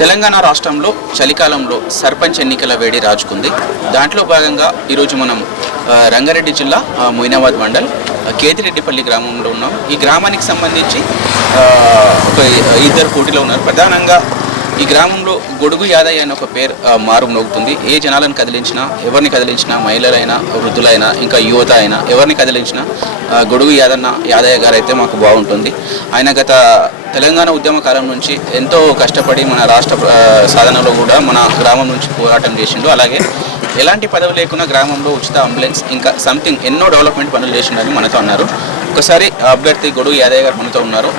తెలంగాణ రాష్ట్రంలో చలికాలంలో సర్పంచ్ ఎన్నికల వేడి రాజుకుంది. దాంట్లో భాగంగా ఈరోజు మనం రంగారెడ్డి జిల్లా మొయినాబాద్ మండల్ కేతిరెడ్డిపల్లి గ్రామంలో ఉన్నాం. ఈ గ్రామానికి సంబంధించి ఒక ఇద్దరు పోటీలో ఉన్నారు. ప్రధానంగా ఈ గ్రామంలో గొడుగు యాదయ్య అనే ఒక పేరు ఆ, నోగుతుంది ఏ జనాలను కదిలించినా ఎవరిని కదిలించినా మహిళలైనా వృద్ధులైనా ఇంకా యువత అయినా ఎవరిని కదిలించినా గొడుగు యాదన్న యాదయ్య గారు అయితే మాకు బాగుంటుంది. ఆయన గత తెలంగాణ ఉద్యమ కాలం నుంచి ఎంతో కష్టపడి మన రాష్ట్ర సాధనలో కూడా మన గ్రామం నుంచి పోరాటం చేసిండు. అలాగే ఎలాంటి పదవి లేకుండా గ్రామంలో ఉచిత అంబులెన్స్ ఇంకా సంథింగ్ ఎన్నో డెవలప్మెంట్ పనులు చేసిండని మనతో అన్నారు. ఒకసారి అభ్యర్థి గొడుగు యాదయ్య గారు మనతో ఉన్నారు.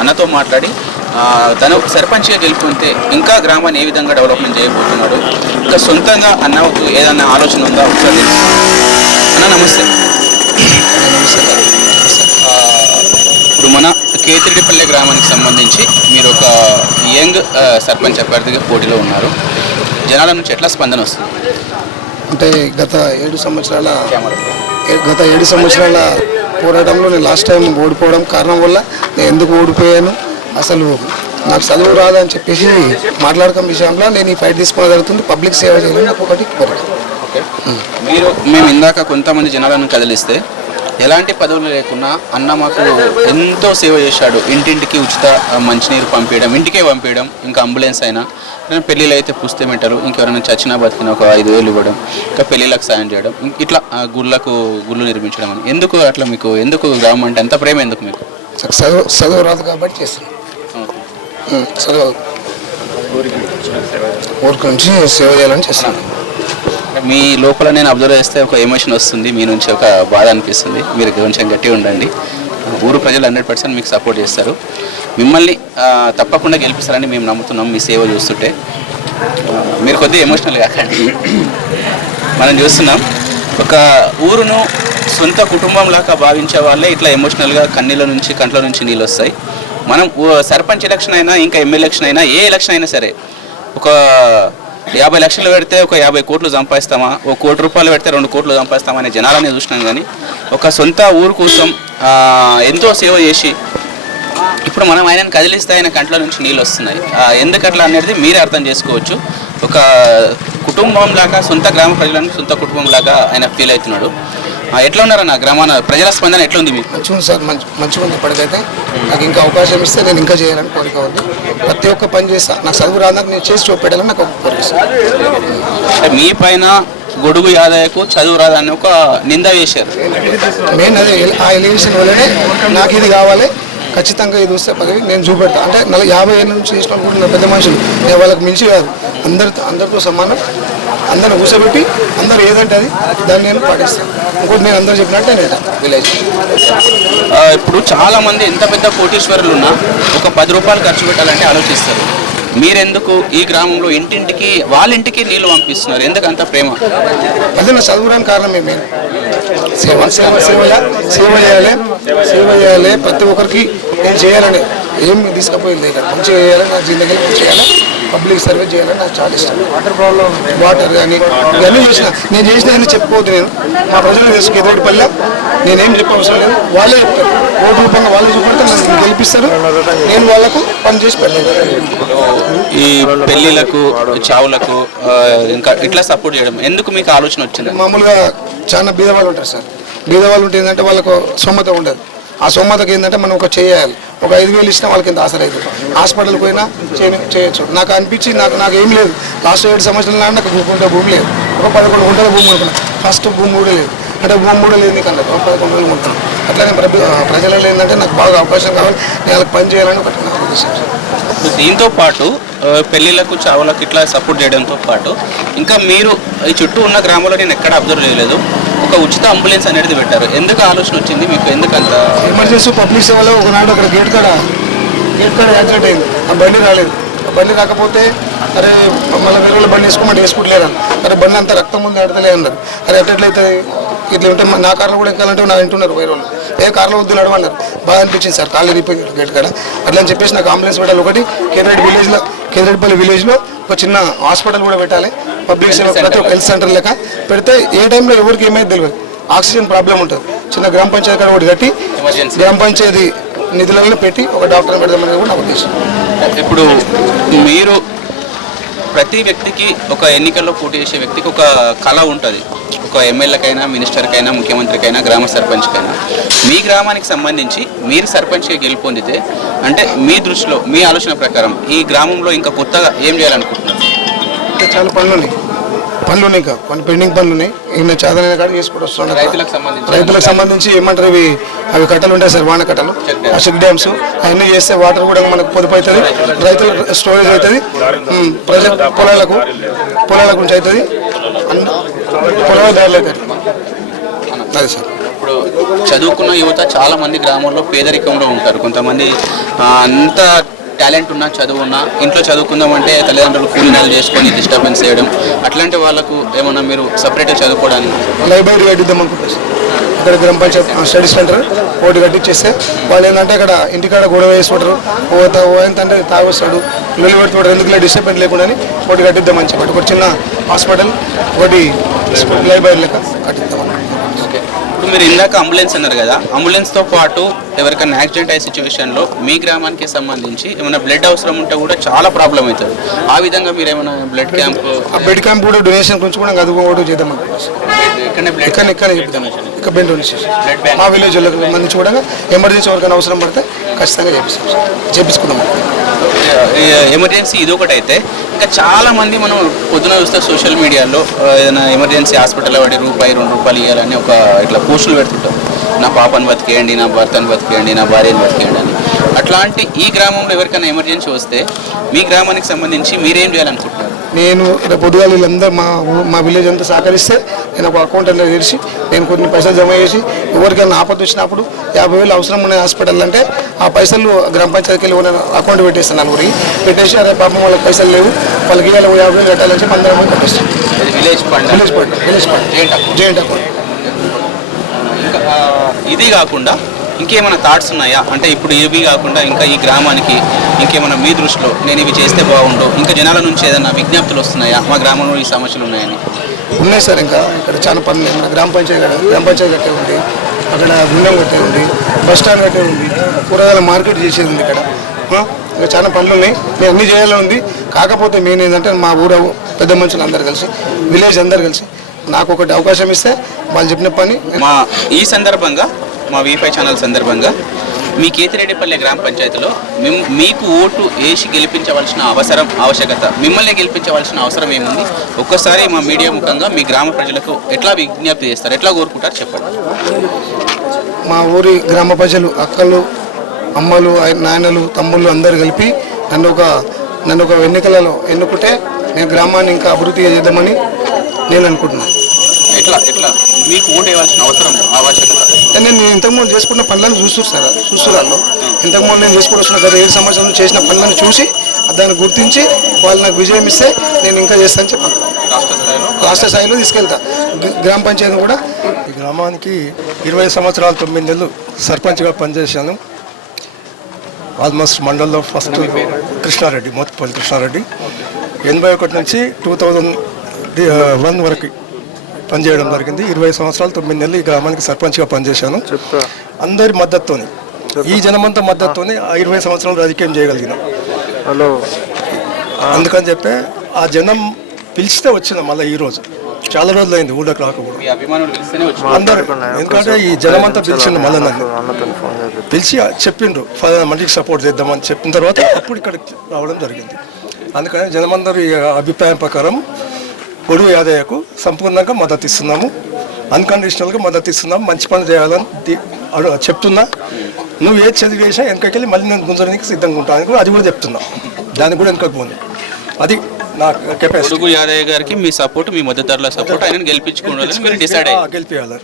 అన్నతో మాట్లాడి తను సర్పంచ్గా గెలుపుకుంటే ఇంకా గ్రామాన్ని ఏ విధంగా డెవలప్మెంట్ చేయబోతున్నాడు? ఇంకా సొంతంగా అన్నకు ఏదన్నా ఆలోచన ఉందా? ఒకసారి అన్న నమస్తే. ఆ, ఇప్పుడు మన కేతిరెడ్డిపల్లె గ్రామానికి సంబంధించి మీరు ఒక యంగ్ సర్పంచ్ అభ్యర్థిగా పోటీలో ఉన్నారు. జనాల నుంచి ఎట్లా స్పందన వస్తుంది? అంటే గత ఏడు సంవత్సరాల గత ఏడు సంవత్సరాల పోరాటంలో నేను లాస్ట్ టైం ఓడిపోవడం కారణం వల్ల నేను ఎందుకు ఓడిపోయాను? అసలు నాకు చదువు రాదని చెప్పేసి మాట్లాడకం విషయంలో నేను ఈ ఫైట్ తీసుకోవడం జరుగుతుంది. పబ్లిక్ సేవ చేయాలని నాకు ఒకటి కోరిక. మీరు మేము ఇందాక కొంతమంది జనాలను కదిలిస్తే ఎలాంటి పదవులు లేకున్నా అన్న మాకు ఎంతో సేవ చేశాడు. ఇంటింటికి ఉచిత మంచినీరు పంపించడం ఇంటికే పంపించడం ఇంకా అంబులెన్స్ అయినా. పెళ్ళిళ్ళు అయితే పుస్తే పెట్టరు. ఇంకెవరైనా చచ్చినా బతికిన ఒక ఐదు వేలు ఇవ్వడం ఇంకా పెళ్ళిళ్ళకి సాయం చేయడం ఇట్లా గుళ్ళకు గుళ్ళు నిర్మించడం అని. ఎందుకు అట్లా మీకు ఎందుకు గ్రామం అంటే ఎంత ప్రేమ ఎందుకు మీకు? చదువు చదువు రాదు కాబట్టి చేస్తాను ఉం, చదువు ఊరికి నుంచి సేవ చేయాలని చేస్తాను మీ లోపల నేను అబ్జర్వ్ చేస్తే ఒక ఎమోషన్ వస్తుంది మీ నుంచి ఒక బాధ అనిపిస్తుంది. మీరు కొంచెం గట్టిగా ఉండండి. ఊరు ప్రజలు హండ్రెడ్ పర్సెంట్ మీకు సపోర్ట్ చేస్తారు. మిమ్మల్ని తప్పకుండా గెలిపిస్తారని మేము నమ్ముతున్నాం మీ సేవ చూస్తుంటే. మీరు కొద్దిగా ఎమోషనల్ కాకండి. మనం చూస్తున్నాం ఒక ఊరును సొంత కుటుంబం లాగా భావించే వాళ్ళే ఇట్లా ఎమోషనల్గా కన్నీళ్ళ నుంచి కంట్ల నుంచి నీళ్ళు వస్తాయి. మనం సర్పంచ్ ఎలక్షన్ అయినా ఇంకా ఎమ్మెల్యే ఎలక్షన్ అయినా ఏ ఎలక్షన్ అయినా సరే ఒక యాభై లక్షలు పెడితే ఒక యాభై కోట్లు సంపాదిస్తామా ఒక కోటి రూపాయలు పెడితే రెండు కోట్లు సంపాదిస్తామా అనే జనాలని చూసినాం కానీ ఒక సొంత ఊరు కోసం ఎంతో సేవ చేసి ఇప్పుడు మనం ఆయనను కదిలిస్తే ఆయన కంట్లో నుంచి నీళ్ళు వస్తున్నాయి. ఎందుకట్లా అనేది మీరే అర్థం చేసుకోవచ్చు. ఒక కుటుంబం లాగా సొంత గ్రామ ప్రజలను సొంత కుటుంబం లాగా ఆయన ఫీల్ అవుతున్నాడు. ఎట్లా ఉన్నారన్న గ్రామాన? ప్రజల స్పందన ఎట్లా ఉంది మీకు? మంచిగా ఉంది సార్ మంచి మంచిగా ఉంది ఇప్పటికైతే. నాకు ఇంకా అవకాశం ఇస్తే నేను ఇంకా చేయాలని కోరిక ఉంది. ప్రతి ఒక్క పని చేస్తా. నాకు చదువు రాదాక నేను చేసి చూపెట్టాలని నాకు ఒక కోరిక సార్ అంటే మీ పైన గొడుగు యాదయ్యకు చదువు రాదని ఒక నింద వేశారు. మెయిన్ అదే ఆ ఎలివేషన్ వల్లనే నాకు ఇది కావాలి. ఖచ్చితంగా ఇది వస్తే పదవి నేను చూపెడతా. అంటే నలభై యాభై ఏళ్ళ నుంచి చేసిన కూడా పెద్ద మనుషులు. నేను వాళ్ళకి మించి కాదు. అందరితో అందరితో సమానం. అందరిని కూర్చోబెట్టి అందరు ఏదంటే అది దాన్ని నేను పాటిస్తాను. ఇంకోటి నేను అందరూ చెప్పినట్టే నేను. విలేజ్. ఇప్పుడు చాలా మంది ఎంత పెద్ద కోటీశ్వరులు ఉన్నా ఒక పది రూపాయలు ఖర్చు పెట్టాలంటే ఆలోచిస్తారు. మీరెందుకు ఈ గ్రామంలో ఇంటింటికి వాళ్ళ ఇంటికి నీళ్ళు పంపిస్తున్నారు? ఎందుకు అంత ప్రేమ? అదే నా చదువుడానికి కారణం ఏమే? సేవ సేవ సేవ సేవ చేయాలి. సేవ చేయాలి. ప్రతి ఒక్కరికి నేను చేయాలని ఏం తీసుకుపోయింది ఇక్కడ మంచిగా చేయాలి నా మంచిగా చేయాలి. పబ్లిక్ సర్వీస్ చేయాలని నాకు చాలా ఇష్టం. వాటర్ ప్రాబ్లం వాటర్ కానీ ఇవన్నీ చేసిన నేను చేసిన అన్ని చెప్పుకోవద్దు నేను మా ప్రజలు తెలుసు ఎదుటి పల్లె నేనేం చెప్పవసరం లేదు వాళ్ళే చెప్తారు. ఓటు రూపంగా వాళ్ళే చూపెడితే నన్ను గెలిపిస్తారు. నేను వాళ్ళకు పని చేసి పెట్టాను ఈ పెళ్ళిలకు చావులకు ఇంకా ఇట్లా సపోర్ట్ చేయడం? ఎందుకు మీకు ఆలోచన వచ్చింది? మామూలుగా చాలా బీదవాళ్ళు ఉంటారు సార్. బీదవాళ్ళు ఉంటే ఏంటంటే వాళ్ళకు సొమ్మత ఉండదు. ఆ సొమ్మతకి ఏంటంటే మనం ఒక చేయాలి. ఒక ఐదు వేలు ఇచ్చినా వాళ్ళకి ఇంత ఆసర అవుతుంది హాస్పిటల్కి పోయినా చేయొచ్చు. నాకు అనిపించి నాకు నాకు ఏం లేదు. లాస్ట్ ఏడు సంవత్సరాల నాడు నాకు గుంట భూమి లేదు. ఒక పదకొండు గుంటల భూమి అనుకున్నా. ఫస్ట్ భూమి కూడా లేదు. అంటే భూమి కూడా లేదు నీకు అన్నది పదకొండు వేలు ఉంటాను అట్లానే ప్ర- ప్రజలలో ఏంటంటే నాకు బాగా అవకాశం కావాలి నేను వాళ్ళకి పని చేయాలని ఒకటి నాకు ఉద్దేశం. దీంతో పాటు పెళ్ళిళ్ళకు పెళ్ళిళ్ళకు చావులకు ఇట్లా సపోర్ట్ చేయడంతో పాటు ఇంకా మీరు ఈ చుట్టూ ఉన్న గ్రామంలో నేను ఎక్కడ అబ్జర్వ్ చేయలేదు. ఒక ఉచిత అంబులెన్స్ అనేది పెట్టారు. ఎందుకు ఆలోచన వచ్చింది? మీకు ఎందుకు అంత ఎమర్జెన్సీ పబ్లిక్ సేవలో ఒకనాడు అక్కడ గేట్ కాడ గేట్ కాడ యాక్సిడెంట్ అయింది. ఆ బండి రాలేదు. ఆ బండి రాకపోతే అరే మళ్ళీ వేరే వాళ్ళు బండి వేసుకోమంటే వేసుకుంటలేరు? అరే బండి అంతా రక్తం ముందు ఆడతలే అన్నారు. అరే ఎట్లయితే ఇట్లా ఉంటే మా- నా కార్లో కూడా ఎక్కాలంటే నా వింటున్నారు వేరే వాళ్ళు. ఏ కార్లో వద్దు నడవన్నారు. బాగా అనిపించింది సార్. కాళ్ళు ఇరిపోయింది గేట్ కాడ. అట్లా అని చెప్పేసి నాకు అంబులెన్స్ పెట్టాలి ఒకటి. కేంద్రెడ్డి విలేజ్లో కేంద్రెడ్డిపల్లి విలేజ్లో ఒక చిన్న హాస్పిటల్ కూడా పెట్టాలి. పబ్లిక్ సేవ ప్రతి ఒక్క హెల్త్ సెంటర్ లెక్క పెడితే ఏ టైంలో ఎవరికి ఏమైతే తెలియదు. ఆక్సిజన్ ప్రాబ్లం ఉంటుంది. చిన్న గ్రామ పంచాయతీ కాడ ఒకటి కట్టి గ్రామ పంచాయతీ నిధులలో పెట్టి ఒక డాక్టర్ పెడదామనేది కూడా నా ఉద్దేశం. ఇప్పుడు మీరు ప్రతి వ్యక్తికి ఒక ఎన్నికల్లో పోటీ చేసే వ్యక్తికి ఒక కళ ఉంటుంది. ఒక ఎమ్మెల్యేకైనా మినిస్టర్కైనా ముఖ్యమంత్రికైనా గ్రామ సర్పంచ్కైనా. మీ గ్రామానికి సంబంధించి మీరు సర్పంచ్గా గెలుపొందితే అంటే మీ దృష్టిలో మీ ఆలోచన ప్రకారం ఈ గ్రామంలో ఇంకా కొత్తగా ఏం చేయాలనుకుంటున్నారు? ఇంకా చాలా పనులు ఉన్నాయి. పనులు ఉన్నాయి ఇంకా. కొన్ని పెండింగ్ పనులు ఉన్నాయి. ఇంకా చాదనైన కాడ చేసుకుంటూ రైతులకు సంబంధించి రైతులకు సంబంధించి ఏమంటారు ఇవి? అవి కట్టలు ఉంటాయి సార్ వాన కట్టలు. ఆ చెక్ డ్యామ్స్. అవన్నీ చేస్తే వాటర్ కూడా మనకు పొదుపు అవుతుంది. రైతులు స్టోరేజ్ అవుతుంది. ఉమ్, ప్రజల పొలాలకు పొలాల గురించి అవుతుంది. అది సార్. ఇప్పుడు చదువుకున్న యువత చాలా మంది గ్రామంలో పేదరికంలో ఉంటారు. కొంతమంది అంత టాలెంట్ ఉన్నా చదువు ఉన్నా ఇంట్లో చదువుకుందామంటే తల్లిదండ్రులు కూలీనాలు చేసుకొని డిస్టర్బెన్స్ చేయడం అట్లాంటి వాళ్ళకు ఏమన్నా మీరు సపరేట్గా చదువుకోవడానికి? లైబ్రరీ కట్టిద్దాం అనుకుంటా సార్. ఇక్కడ గ్రామ పంచాయత్ స్టడీ సెంటర్ ఒకటి కట్టించేస్తే వాళ్ళు ఏంటంటే ఇక్కడ ఇంటికాడ గొడవ వేసుకుంటారు ఓ తా- ఓ ఏంటంటే తాగొస్తాడు. లొల్లి పెడుతుంటారు ఎందుకు డిస్టర్బెన్స్ లేకుండా ఒకటి కట్టిద్దామని చెప్పి ఒకటి చిన్న హాస్పిటల్ ఒకటి లైబ్రరీ లెక్క ఓకే. ఇప్పుడు మీరు ఇందాక అంబులెన్స్ అన్నారు కదా అంబులెన్స్తో పాటు ఎవరికైనా యాక్సిడెంట్ అయ్యే సిచ్యువేషన్లో మీ గ్రామానికి సంబంధించి ఏమైనా బ్లడ్ అవసరం ఉంటే కూడా చాలా ప్రాబ్లం అవుతుంది. ఆ విధంగా మీరు ఏమైనా బ్లడ్ క్యాంప్ ఆ బెడ్ క్యాంప్ కూడా డొనేషన్ గురించి కూడా అది కూడా చేద్దాం ఇక్కడనే బ్లడ్ ఇక్కడ ఇక్కడ చెప్తాం ఇక్కడ డొనేషన్. బ్లడ్ మా విలేజ్ వాళ్ళకి కూడా ఎమర్జెన్సీ ఎవరికైనా అవసరం పడితే ఖచ్చితంగా చేపిస్తాం చేపించుకుందాం. ఎమర్జెన్సీ ఇది ఒకటి అయితే ఇంకా చాలా మంది మనం పొద్దున చూస్తే సోషల్ మీడియాలో ఏదైనా ఎమర్జెన్సీ హాస్పిటల్ పడి రూపాయి రెండు రూపాయలు ఇవ్వాలని ఒక ఇట్లా పోస్టులు పెడుతుంటారు నా పాపను బతికేయండి నా భర్తను బతికేయండి నా భార్యను బతికేయండి అని. అట్లాంటి ఈ గ్రామంలో ఎవరికైనా ఎమర్జెన్సీ వస్తే మీ గ్రామానికి సంబంధించి మీరేం చేయాలనుకుంటున్నారు? నేను రేపు పొద్దుగాల వీళ్ళందరూ మా మా విలేజ్ అంతా సహకరిస్తే నేను ఒక అకౌంట్ అనేది తెరిచి నేను కొన్ని పైసలు జమ చేసి ఎవరికైనా ఆపద వచ్చినప్పుడు యాభై వేలు అవసరం ఉన్న హాస్పిటల్ అంటే ఆ పైసలు గ్రామ పంచాయతీకి వెళ్ళి ఉన్న అకౌంట్ పెట్టేస్తాను నలుగురికి. పెట్టేసి అరే పాపం వాళ్ళకి పైసలు లేవు వాళ్ళకి ఇవాళ యాభై వేలు కట్టాలని చెప్పి అందరం కొట్టేస్తాం. ఇది village fund village fund village fund giant account joint account ఇంకా ఆ, ఇది కాకుండా ఇంకేమైనా థాట్స్ ఉన్నాయా? అంటే ఇప్పుడు ఇవి కాకుండా ఇంకా ఈ గ్రామానికి ఇంకేమైనా మీ దృష్టిలో నేను ఇవి చేస్తే బాగుండు. ఇంకా జనాల నుంచి ఏదైనా విజ్ఞప్తులు వస్తున్నాయా? మా గ్రామంలో ఈ సమస్యలు ఉన్నాయని. ఉన్నాయి సార్ ఇంకా. ఇక్కడ చాలా పనులు మన గ్రామ పంచాయతీ గ్రామ పంచాయతీ కట్టే ఉంది. అక్కడ గుండం కట్టే ఉంది. బస్ స్టాండ్ కట్టే ఉంది. కూరగాయల మార్కెట్ చేసేది ఉంది ఇక్కడ. ఇంకా చాలా పనులు ఉన్నాయి. మేము అన్ని చేయాలని ఉంది. కాకపోతే మెయిన్ ఏంటంటే మా ఊరు పెద్ద మనుషులు అందరు కలిసి విలేజ్ అందరు కలిసి నాకు ఒకటి అవకాశం ఇస్తే వాళ్ళు చెప్పిన పని మా ఈ సందర్భంగా మా వీఫై ఛానల్ సందర్భంగా మీ కేతిరెడ్డిపల్లె గ్రామ పంచాయతీలో మిమ్ మీకు ఓటు వేసి గెలిపించవలసిన అవసరం ఆవశ్యకత మిమ్మల్ని గెలిపించవలసిన అవసరం ఏముంది? ఒక్కసారి మా మీడియా ముఖంగా మీ గ్రామ ప్రజలకు ఎట్లా విజ్ఞప్తి చేస్తారు? ఎట్లా కోరుకుంటారు చెప్పండి. మా ఊరి గ్రామ ప్రజలు అక్కలు అమ్మలు నాయనలు తమ్ముళ్ళు అందరు కలిపి నన్ను ఒక నన్ను ఒక ఎన్నికలలో ఎన్నుకుంటే నేను గ్రామాన్ని ఇంకా అభివృద్ధి చేద్దామని నేను అనుకుంటున్నాను ఎట్లా ఎట్లా? మీకు ఓటు వేయవలసిన అవసరం ఆవశ్యకత? ఇంతకుముందు చేసుకున్న పనులను చూస్తున్నారు చూస్తున్నారు ఇంతకుముందు నేను చేసుకుని వస్తున్న గత ఏడు సంవత్సరాలు చేసిన పనులను చూసి దాన్ని గుర్తించి వాళ్ళు నాకు విజయం ఇస్తే నేను ఇంకా చేస్తాను చెప్పాను. రాష్ట్ర స్థాయిలో? రాష్ట్ర స్థాయిలో తీసుకెళ్తా. గ్ర- గ్రామ పంచాయతీ కూడా. ఈ గ్రామానికి ఇరవై సంవత్సరాలు తొమ్మిది నెలలు సర్పంచ్గా పనిచేశాను. ఆల్మోస్ట్ మండల్లో ఫస్ట్ కృష్ణారెడ్డి మోత్పల్లి కృష్ణారెడ్డి. ఎనభై ఒకటి నుంచి టూ థౌజండ్ వన్ వరకు పనిచేయడం జరిగింది. ఇరవై సంవత్సరాలు తొమ్మిది నెలలు ఈ గ్రామానికి సర్పంచ్గా పనిచేశాను. అందరి మద్దతుతోని ఈ జనమంతా మద్దతుతోని ఆ ఇరవై సంవత్సరాలు రాజకీయం చేయగలిగిన. హలో. అందుకని చెప్పి ఆ జనం పిలిస్తే వచ్చిన మళ్ళీ ఈ రోజు. చాలా రోజులు అయింది ఊళ్ళోకి వచ్చి అందరు. ఎందుకంటే ఈ జనమంతా పిలిచిండు మళ్ళీ నన్ను. పిలిచి చెప్పిండ్రు ఫలానా మనిషికి సపోర్ట్ చేద్దామని చెప్పిన తర్వాత అప్పుడు ఇక్కడికి రావడం జరిగింది. అందుకని జనమందరి అభిప్రాయం ప్రకారం పొడుగు యాదయ్యకు సంపూర్ణంగా మద్దతు ఇస్తున్నాము అన్కండిషనల్గా మద్దతు ఇస్తున్నాము మంచి పని చేయాలని చెప్తున్నా. నువ్వు ఏది చదివేసినా వెనకకెళ్ళి మళ్ళీ నేను గుంజడానికి సిద్ధంగా ఉంటాను కూడా అది కూడా చెప్తున్నా. దానికి కూడా వెనకకు పోను. అది నా కెపాసిటీ యాదయ్య గారికి మీ సపోర్ట్ మీ మద్దతుదారుల సపోర్ట్ ఆయన గెలిపించుకోవాలని మీరు డిసైడ్ అయ్యారు. గెలిపియాలి.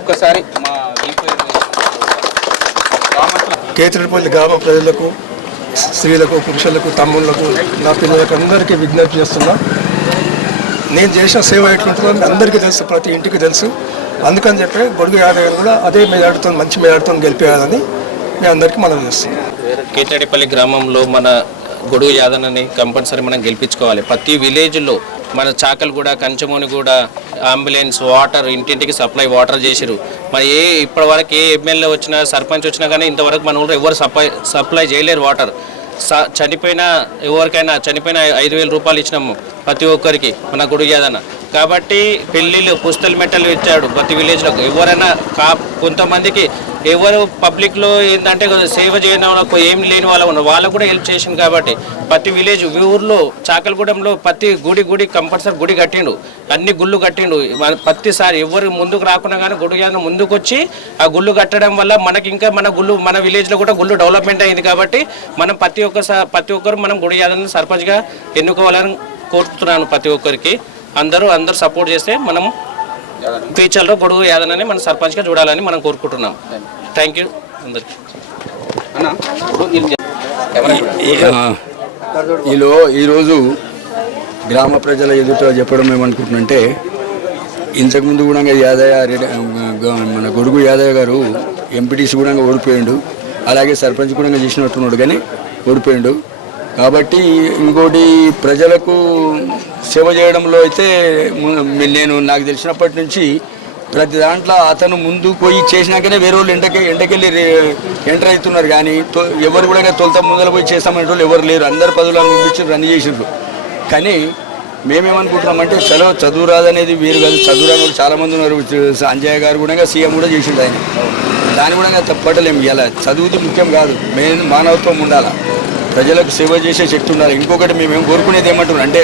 ఒక్కసారి మా గ్రామంలో కేతిరెడ్డిపల్లి గ్రామ ప్రజలకు స్త్రీలకు పురుషులకు తమ్ముళ్ళకు నా పిల్లలకు అందరికీ విజ్ఞప్తి చేస్తున్నా. నేను చేసిన సేవ ఎట్లుంటుందో అందరికీ తెలుసు ప్రతి ఇంటికి తెలుసు. అందుకని చెప్పి గొడుగు యాదవ్ గారు కూడా అదే మేడాడుతో మంచి మేడాడుతో గెలిపేయాలని మీ అందరికీ మనం చేస్తున్నాం. కేతడిపల్లి గ్రామంలో మన గొడుగు యాదనని కంపల్సరీ మనం గెలిపించుకోవాలి. ప్రతి విలేజ్లో మన చాకలు కూడా చాకల్గూడ కంచమూనిగూడ అంబులెన్స్ వాటర్ ఇంటింటికి సప్లై వాటర్ చేసిరు మరి ఏ ఇప్పటి వరకు ఏ ఎమ్మెల్యే వచ్చినా సర్పంచ్ వచ్చినా కానీ ఇంతవరకు మన ఊళ్ళో ఎవరు సప్లై సప్లై చేయలేరు వాటర్. స- చనిపోయిన ఎవరికైనా చనిపోయిన ఐదు వేల రూపాయలు ఇచ్చినాము ప్రతి ఒక్కరికి మన గుడి యాదన్న. కాబట్టి పెళ్ళిళ్ళు పుస్తలు మెట్టలు ఇచ్చాడు ప్రతి విలేజ్లో ఎవరైనా కా కొంతమందికి ఎవరు పబ్లిక్లో ఏంటంటే సేవ చేయడం వాళ్ళకు ఏం లేని వాళ్ళు ఉన్నారు వాళ్ళకు కూడా హెల్ప్ చేసింది కాబట్టి ప్రతి విలేజ్ ఊర్లో చాకలగూడెంలో ప్రతి గుడి గుడి కంపల్సరీ గుడి కట్టిండు. అన్ని గుళ్ళు కట్టిండు. మన- ప్రతిసారి ఎవరు ముందుకు రాకుండా కానీ గుడి కానీ ముందుకు వచ్చి ఆ గుళ్ళు కట్టడం వల్ల మనకి ఇంకా మన గుళ్ళు మన విలేజ్లో కూడా గుళ్ళు డెవలప్మెంట్ అయింది కాబట్టి మనం ప్రతి ఒక్క ప్రతి ఒక్కరు మనం గుడి యాదన సర్పంచ్గా ఎన్నుకోవాలని కోరుతున్నాను ప్రతి ఒక్కరికి. అందరూ అందరూ సపోర్ట్ చేస్తే మనం ఫ్యూచర్లో గొడుగు యాదనని మనం సర్పంచ్గా చూడాలని మనం కోరుకుంటున్నాం. థ్యాంక్ యూ అందరికీ. ఈలో ఈరోజు గ్రామ ప్రజల ఎదుట చెప్పడం ఏమనుకుంటున్నంటే ఇంతకుముందు కూడా యాదయ్య మన గొడుగు యాదయ్య గారు ఎంపీటీసీ కూడా ఓడిపోయిండు. అలాగే సర్పంచ్ కూడా చేసినట్టున్నాడు కానీ ఓడిపోయిండు. కాబట్టి ఇంకోటి ప్రజలకు సేవ చేయడంలో అయితే నేను నాకు తెలిసినప్పటి నుంచి ప్రతి దాంట్లో అతను ముందు పోయి చేసినాకనే వేరే వాళ్ళు ఎండకి ఎండకెళ్ళి ఎంటర్ అవుతున్నారు కానీ ఎవరు కూడా తొలత ముందర పోయి చేస్తామనే వాళ్ళు ఎవరు లేరు. అందరు పదవులు అనిపించి రన్ చేసిండ్రు కానీ మేమేమనుకుంటున్నామంటే చలో చదువు రాదనేది వీరు కాదు. చదువు రాని వాళ్ళు ఉన్నారు. సంజయ్ గారు కూడా సీఎం కూడా చేసిండు ఆయన. దాన్ని కూడా తప్పటలేము ఇలా చదువుది ముఖ్యం కాదు. మెయిన్ మానవత్వం ఉండాలి? ప్రజలకు సేవ చేసే శక్తి ఉండాలి. ఇంకొకటి మేము కోరుకునేది ఏమంటున్నాం అంటే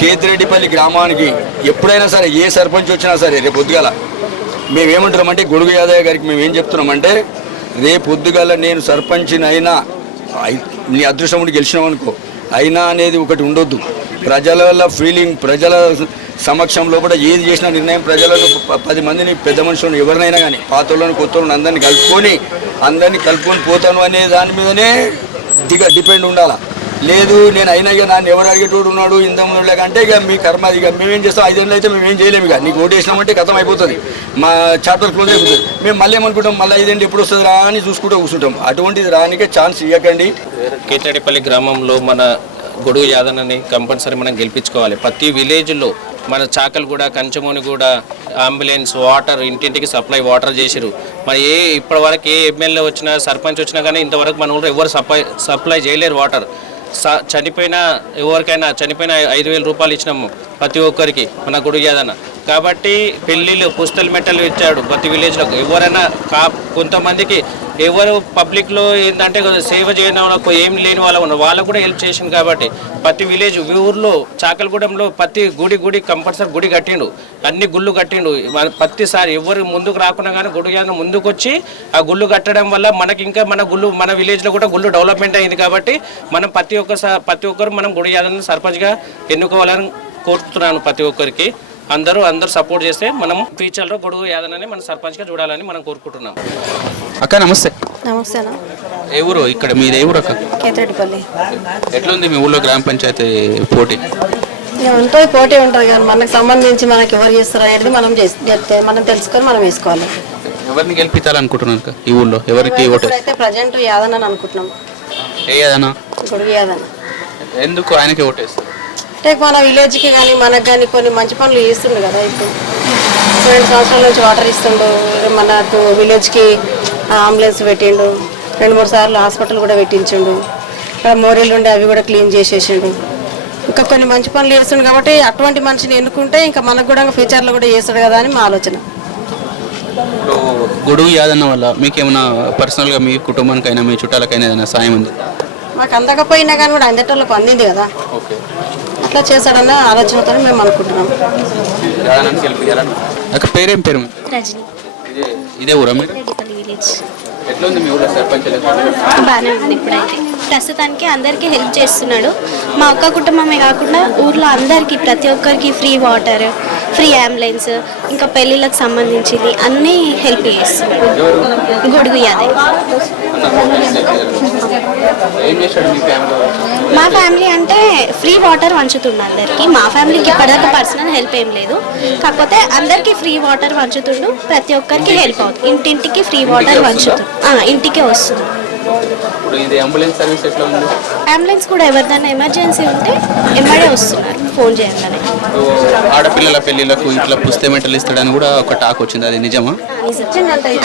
కేతిరెడ్డిపల్లి గ్రామానికి ఎప్పుడైనా సరే ఏ సర్పంచ్ వచ్చినా సరే రేపు పొద్దుగాల మేమేమంటున్నామంటే గొడుగు యాదయ్య గారికి మేము ఏం చెప్తున్నామంటే రేపు పొద్దుగాల నేను సర్పంచ్ని అయినా అయి- నీ అదృష్టముడి గెలిచినావు అనుకో. అయినా అనేది ఒకటి ఉండొద్దు. ప్రజల ఫీలింగ్ ప్రజల సమక్షంలో కూడా ఏది చేసిన నిర్ణయం ప్రజలను పది మందిని పెద్ద మనుషులను ఎవరినైనా కానీ పాతోళ్ళని కొత్తలను అందరినీ కలుపుకొని అందరినీ కలుపుకొని పోతాను అనే దాని మీదనే దిగ డిపెండ్ ఉండాలా? లేదు నేను అయినా ఇక నన్ను ఎవరు అడిగేటోడు ఉన్నాడు ఇంత ముందు అంటే ఇక మీ కర్మ అది. ఇక మేమేం చేస్తాం? ఐదేళ్ళు అయితే మేము ఏం చేయలేము ఇక. నీకు ఓటేసినామంటే కథం అయిపోతుంది. మా చాప్టర్ క్లోజ్ అయిపోతుంది. మేము మళ్ళీ ఏమనుకుంటాం? మళ్ళీ ఐదేంటి ఎప్పుడు వస్తుంది రా అని చూసుకుంటూ కూర్చుంటాం. అటువంటిది రానికే ఛాన్స్ ఇవ్వకండి. కేతడిపల్లి గ్రామంలో మన గొడుగు యాదనని కంపల్సరీ మనం గెలిపించుకోవాలి. ప్రతి విలేజ్లో మన చాకలు కూడా చాకలగూడ కంచమోనిగూడ అంబులెన్స్ వాటర్ ఇంటింటికి సప్లై వాటర్ చేసిరు మరి ఏ ఇప్పటి వరకు ఏ ఎమ్మెల్యే వచ్చినా సర్పంచ్ వచ్చినా కానీ ఇంతవరకు మన ఊళ్ళో ఎవరు సప్లై సప్లై చేయలేరు వాటర్. స- చనిపోయిన ఎవరికైనా చనిపోయిన ఐదు వేల రూపాయలు ఇచ్చినాము ప్రతి ఒక్కరికి మన గుడి ఏదన్నా కాబట్టి పెళ్ళిళ్ళు పుస్తల మెట్టలు ఇచ్చాడు ప్రతి విలేజ్లో ఎవరైనా కా కొంతమందికి ఎవరు పబ్లిక్లో ఏంటంటే సేవ చేయడం ఏం లేని వాళ్ళు ఉన్నారు వాళ్ళకు కూడా హెల్ప్ చేసింది కాబట్టి ప్రతి విలేజ్ ఊర్లో చాకలగూడెంలో ప్రతి గుడి గుడి కంపల్సరీ గుడి కట్టిండు. అన్ని గుళ్ళు కట్టిండు. ప్రతిసారి ఎవరు ముందుకు రాకుండా కానీ గుడి కానీ ముందుకు వచ్చి ఆ గుళ్ళు కట్టడం వల్ల మనకి ఇంకా మన గుళ్ళు మన విలేజ్లో కూడా గుళ్ళు డెవలప్మెంట్ అయింది కాబట్టి మనం ప్రతి ఒక్క స- ప్రతి ఒక్కరు మనం గుడి యాదన సర్పంచ్గా ఎన్నుకోవాలని కోరుతున్నాను ప్రతి ఒక్కరికి. అందరూ అందరూ సపోర్ట్ చేస్తే మనం ఫ్యూచర్లో గొడుగు యాదనని మనం సర్పంచ్గా చూడాలని మనం కోరుకుంటున్నాం. అక్క నమస్తే. నమస్తే అన్న. ఏ ఊరు? ఇక్కడ మీది ఏ ఊరు అక్క? కేతిరెడ్డిపల్లి. ఎట్లుంది మీ ఊళ్ళో గ్రామ పంచాయతీ పోటీ? ఉంటుంది పోటీ ఉంటుంది కానీ మనకు సంబంధించి మనకి ఎవరు చేస్తారు అనేది మనం చేసి చెప్తే మనం తెలుసుకొని మనం వేసుకోవాలి. ఎవరిని గెలిపించాలనుకుంటున్నాను అక్క ఈ ఊళ్ళో ఎవరికి ఓటు? ఇప్పుడైతే ప్రజెంట్ యాదన్ అని అనుకుంటున్నాం. ఏ ఏదన్నా గొడుగు యాదన్. ఎందుకు ఆయనకి ఓటేస్తారు అంటే మన విలేజ్కి కానీ మనకు కానీ కొన్ని మంచి పనులు చేస్తుండు కదా ఇప్పుడు. రెండు సంవత్సరాల నుంచి వాటర్ ఇస్తుండు మనకు విలేజ్కి అంబులెన్స్ పెట్టిండు రెండు మూడు సార్లు హాస్పిటల్ కూడా పెట్టించిండు. ఇక్కడ మోరీలు ఉండే అవి కూడా క్లీన్ చేసేసిండు. ఇంకా కొన్ని మంచి పనులు చేస్తుండు కాబట్టి అటువంటి మనిషిని ఎన్నుకుంటే ఇంకా మనకు కూడా ఫ్యూచర్లో కూడా చేస్తాడు కదా అని మా ఆలోచన. గొడుగు యాదన్న వల్ల మీకేమైనా పర్సనల్గా మీ కుటుంబానికైనా మీ చుట్టాలకైనా ఏదైనా సాయం ఉంది? మాకు అందకపోయినా కానీ కూడా అందటోళ్ళకు అందింది కదా. ఓకే. అట్లా చేశాడన్న ఆలోచనతో మేము అనుకుంటున్నాం. అక్క పేరేం పేరు? రజని. ఇదే ఇదే ఊరా మీరు? బాగానే ఉంది ఇప్పుడైతే. ప్రస్తుతానికి అందరికీ హెల్ప్ చేస్తున్నాడు. మా ఒక్క కుటుంబమే కాకుండా ఊర్లో అందరికీ ప్రతి ఒక్కరికి ఫ్రీ వాటర్ ఫ్రీ అంబులెన్స్ ఇంకా పెళ్ళిళ్ళకి సంబంధించింది అన్నీ హెల్ప్ చేస్తున్నాడు గొడుగు చేశాడు మీ ఫ్యామిలీ అంటే ఫ్రీ వాటర్ వంచుతుండు అందరికీ. మా ఫ్యామిలీకి ఇప్పటిదాకా పర్సనల్ హెల్ప్ ఏం లేదు. కాకపోతే అందరికీ ఫ్రీ వాటర్ వంచుతుండు ప్రతి ఒక్కరికి హెల్ప్ అవుతుంది. ఇంటింటికి ఫ్రీ వాటర్ వంచుతుండు ఆ, ఇంటికే వస్తుంది. ఇప్పుడు ఇది అంబులెన్స్ సర్వీస్ ఎట్లా ఉంది? అంబులెన్స్ కూడా ఎవరిదైనా ఎమర్జెన్సీ ఉంటే ఎమ్మడే వస్తున్నారు ఫోన్ చేయగానే. ఇప్పుడు ఆడపిల్లల పెళ్ళిలకు ఇట్లా పుస్తమెటలు ఇస్తాడని కూడా ఒక టాక్ వచ్చింది అది నిజమా?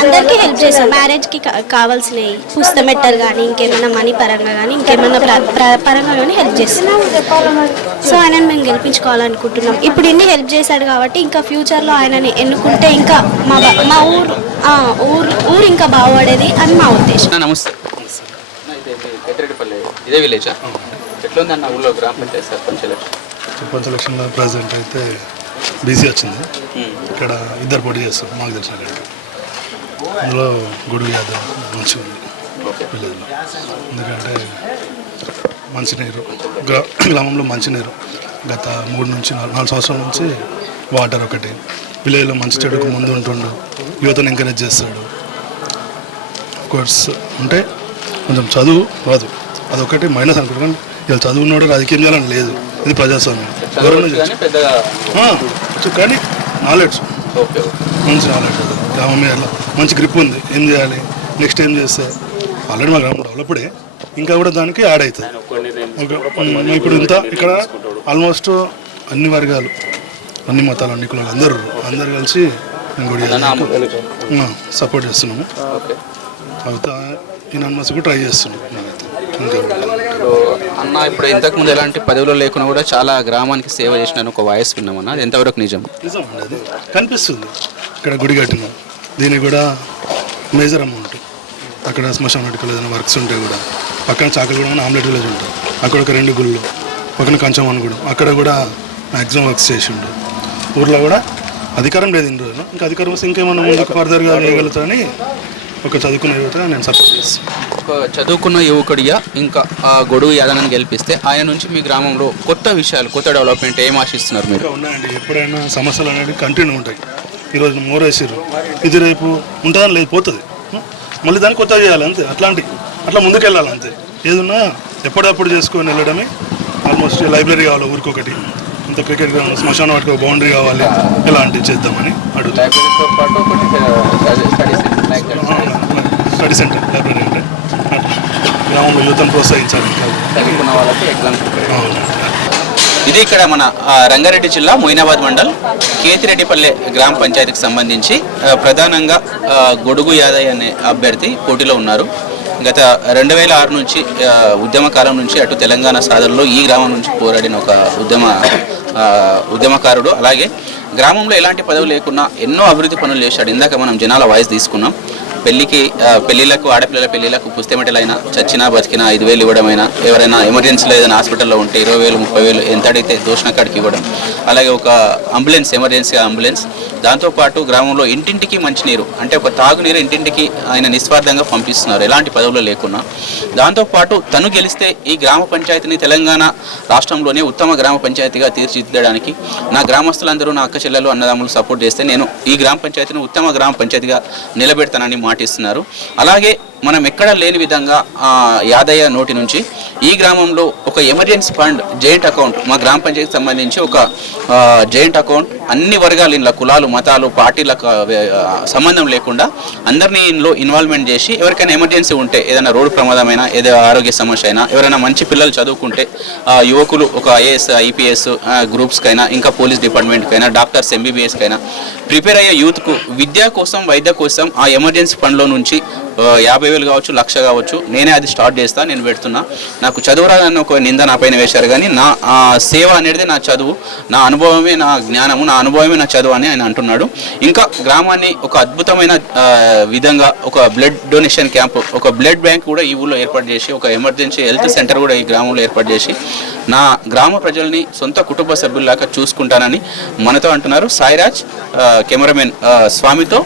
అందరికీ హెల్ప్ చేస్తాం మ్యారేజ్కి కా- కావాల్సినవి పుస్తమెట్టర్ కానీ ఇంకేమైనా మనీ పరంగా కానీ ఇంకేమైనా ప్ర- ప్ర- పరంగా కానీ హెల్ప్ చేస్తున్నాం. సో ఆయనను మేము గెలిపించుకోవాలనుకుంటున్నాం. ఇప్పుడు ఇన్ని హెల్ప్ చేశాడు కాబట్టి ఇంకా ఫ్యూచర్లో ఆయనని ఎన్నుకుంటే ఇంకా మా మా ఊరు ఊరు ఊరు ఇంకా బాగుపడేది అని మా ఉద్దేశం. నమస్తే. పెద్దిరెడ్డిపల్లి. ఇదే విలేజా ఎట్లా ఉంది అన్న ఊళ్ళో గ్రామ పంచాయతీ సర్పంచ్ ఎలక్షన్ సర్పంచ్ ఎలక్షన్లో ప్రజెంట్ అయితే బీసీ వచ్చింది. ఇక్కడ ఇద్దరు పోటీ చేస్తారు మాకు తెలిసిన అందులో గుడి యాదవ్ మంచిగా ఉంది విలేజ్లో ఎందుకంటే మంచినీరు గ్రా గ్రామంలో మంచినీరు గత మూడు నుంచి నాలుగు నాలుగు సంవత్సరాల నుంచి వాటర్ ఒకటి. విలేజ్లో మంచి చెడుకు ముందు ఉంటుండు యువతను ఎంకరేజ్ చేస్తాడు. కోర్స్ అంటే కొంచెం చదువు రాదు. అదొకటి మైనస్ అనుకుంటాను ఇలా చదువున్నాడు రాజకీయం చేయాలని లేదు. ఇది ప్రజాస్వామ్యం. చదవచ్చు కానీ నాలెడ్జ్. మంచి నాలెడ్జ్ గ్రామం మీద మంచి గ్రిప్ ఉంది. ఏం చేయాలి? నెక్స్ట్ ఏం చేస్తే? ఆల్రెడీ మా గ్రామం డెవలప్డే. ఇంకా కూడా దానికి యాడ్ అవుతుంది. ఇప్పుడు ఇంత ఇక్కడ ఆల్మోస్ట్ అన్ని వర్గాలు అన్ని మతాలు అన్ని కులాలు అందరూ అందరు కలిసి సపోర్ట్ చేస్తున్నాము. అవుతా ఈ నన్మస్కు ట్రై చేస్తున్నాం అన్న ఇప్పుడు ఇంతకు ముందు ఎలాంటి పదవిలో లేకున్నా కూడా చాలా గ్రామానికి సేవ చేసిన ఒక వాయిస్ విన్నామన్న అది ఎంతవరకు నిజం? నిజం అది కనిపిస్తుంది. ఇక్కడ గుడి కట్టినాం దీనికి కూడా మేజర్ అమౌంట్. అక్కడ శ్మశాన వాటికలో ఏదైనా వర్క్స్ ఉంటే కూడా. పక్కన చాకలగూడ అని ఆమ్లెట్ విలేజ్ ఉంటుంది. అక్కడ ఒక రెండు గుళ్ళు పక్కన కంచమని కూడా అక్కడ కూడా మ్యాక్సిమం వర్క్స్ చేసిండు. ఊర్లో కూడా అధికారం లేదు ఇన్ని రోజులు. ఇంకా అధికారం వస్తే ఇంకేమన్నా ముందుకు ఫర్దర్గా వేయగలుగుతారని ఒక చదువుకునే యువతగా నేను సపోర్ట్ చేస్తాను. ఒక చదువుకున్న యువకుడిగా ఇంకా ఆ గొడుగు యాదనని గెలిపిస్తే ఆయన నుంచి మీ గ్రామంలో కొత్త విషయాలు కొత్త డెవలప్మెంట్ ఏం ఆశిస్తున్నారు మీరు? ఇంకా ఉన్నాయండి. ఎప్పుడైనా సమస్యలు అనేది కంటిన్యూ ఉంటాయి. ఈరోజు మోరేసారు ఇది రేపు ఉంటుందని లేదు పోతుంది. మళ్ళీ దాన్ని కొత్తగా చేయాలి అంతే. అట్లాంటి అట్లా ముందుకు వెళ్ళాలి అంతే. ఏదున్నా ఎప్పటికప్పుడు చేసుకొని వెళ్ళడమే. ఆల్మోస్ట్ లైబ్రరీ కావాలి ఊరికొకటి. ఇంత క్రికెట్ గ్రౌండ్ శ్మశాన వాటికి బౌండరీ కావాలి ఇలాంటివి చేద్దామని అడుగుతాను స్టడీ సెంటర్ లైబ్రరీ అంటే. గ్రామంలో యువతను ప్రోత్సహించాలి. ఇది ఇక్కడ మన రంగారెడ్డి జిల్లా మొయినాబాద్ మండల్ కేతిరెడ్డిపల్లె గ్రామ పంచాయతీకి సంబంధించి ప్రధానంగా గొడుగు యాదయ్య అనే అభ్యర్థి పోటీలో ఉన్నారు గత రెండు వేల ఆరు నుంచి ఉద్యమకాలం ఉద్యమ కాలం నుంచి అటు తెలంగాణ సాధనలో ఈ గ్రామం నుంచి పోరాడిన ఒక ఉద్యమ ఉద్యమకారుడు. అలాగే గ్రామంలో ఎలాంటి పదవి లేకున్నా ఎన్నో అభివృద్ధి పనులు చేశాడు. ఇందాక మనం జనాల వాయిస్ తీసుకున్నాం. పెళ్ళికి పెళ్ళిలకు ఆడపిల్లల పెళ్ళిలకు పుస్తమెటలైనా చచ్చినా బతికినా ఐదు వేలు ఇవ్వడమైనా ఎవరైనా ఎమర్జెన్సీలో ఏదైనా హాస్పిటల్లో ఉంటే ఇరవై వేలు ముప్పై వేలు ఎంత అడిగితే దోషణ కాడికి ఇవ్వడం. అలాగే ఒక అంబులెన్స్ ఎమర్జెన్సీ అంబులెన్స్. దాంతోపాటు గ్రామంలో ఇంటింటికి మంచినీరు అంటే ఒక తాగునీరు ఇంటింటికి ఆయన నిస్వార్థంగా పంపిస్తున్నారు ఎలాంటి పదవులు లేకున్నా. దాంతోపాటు తను గెలిస్తే ఈ గ్రామ పంచాయతీని తెలంగాణ రాష్ట్రంలోనే ఉత్తమ గ్రామ పంచాయతీగా తీర్చిదిద్దడానికి నా గ్రామస్తులందరూ నా అక్క చెల్లెలు అన్నదమ్ములు సపోర్ట్ చేస్తే నేను ఈ గ్రామ పంచాయతీని ఉత్తమ గ్రామ పంచాయతీగా నిలబెడతానని మాటిస్తున్నారు. అలాగే మనం ఎక్కడ లేని విధంగా ఆ, యాదయ్య నోటి నుంచి ఈ గ్రామంలో ఒక ఎమర్జెన్సీ ఫండ్ జాయింట్ అకౌంట్ మా గ్రామ పంచాయతీకి సంబంధించి ఒక జాయింట్ అకౌంట్ అన్ని వర్గాలు ఇంట్లో కులాలు మతాలు పార్టీలకు సంబంధం లేకుండా అందరినీ ఇందులో ఇన్వాల్వ్మెంట్ చేసి ఎవరికైనా ఎమర్జెన్సీ ఉంటే ఏదైనా రోడ్డు ప్రమాదమైనా ఏదో ఆరోగ్య సమస్య అయినా ఎవరైనా మంచి పిల్లలు చదువుకుంటే యువకులు ఒక ఐఏఎస్ ఐపీఎస్ గ్రూప్స్కైనా ఇంకా పోలీస్ డిపార్ట్మెంట్కైనా డాక్టర్స్ ఎంబీబీఎస్కైనా ప్రిపేర్ అయ్యే యూత్కు విద్య కోసం వైద్య కోసం ఆ ఎమర్జెన్సీ ఫండ్లో నుంచి యాభై వేలు కావచ్చు లక్ష కావచ్చు నేనే అది స్టార్ట్ చేస్తా నేను పెడుతున్నా. నాకు చదువు రాదని ఒక నింద నా పైన వేశారు కానీ నా సేవ అనేది నా చదువు నా అనుభవమే నా జ్ఞానము నా అనుభవమే నా చదువు అని ఆయన అంటున్నాడు. ఇంకా గ్రామాన్ని ఒక అద్భుతమైన విధంగా ఒక బ్లడ్ డొనేషన్ క్యాంప్ ఒక బ్లడ్ బ్యాంక్ కూడా ఈ ఊళ్ళో ఏర్పాటు చేసి ఒక ఎమర్జెన్సీ హెల్త్ సెంటర్ కూడా ఈ గ్రామంలో ఏర్పాటు చేసి నా గ్రామ ప్రజల్ని సొంత కుటుంబ సభ్యుల్లాగా చూసుకుంటానని మనతో అంటున్నారు సాయిరాజ్ కెమెరామెన్ స్వామితో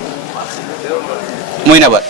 మొయినాబాద్